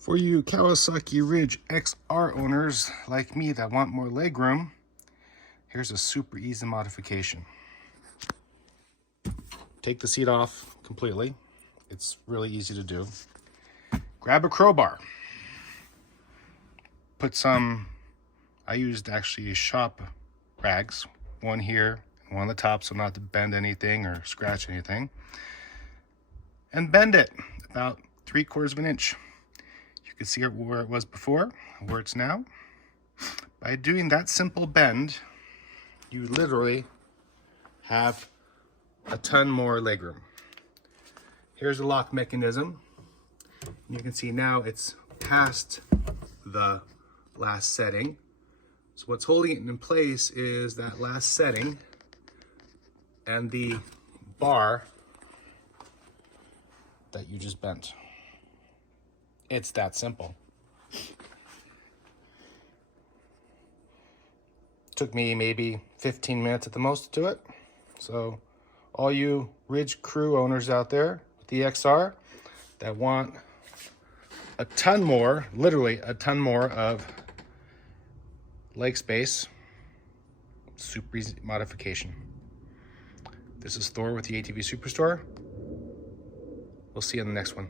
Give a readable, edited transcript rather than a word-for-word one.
For you Kawasaki Ridge XR owners like me that want more legroom, here's a super easy modification. Take the seat off completely. It's really easy to do. Grab a crowbar. Put some, I used actually shop rags, one here and one on the top so not to bend anything or scratch anything. And bend it about 3/4 of an inch. You can see where it was before, where it's now. By doing that simple bend, you literally have a ton more legroom. Here's the lock mechanism. You can see now it's past the last setting. So what's holding it in place is that last setting and the bar that you just bent. It's that simple. Took me maybe 15 minutes at the most to do it. So all you Ridge Crew owners out there with the XR that want a ton more, literally a ton more of leg space, super easy modification. This is Thor with the ATV Superstore. We'll see you in the next one.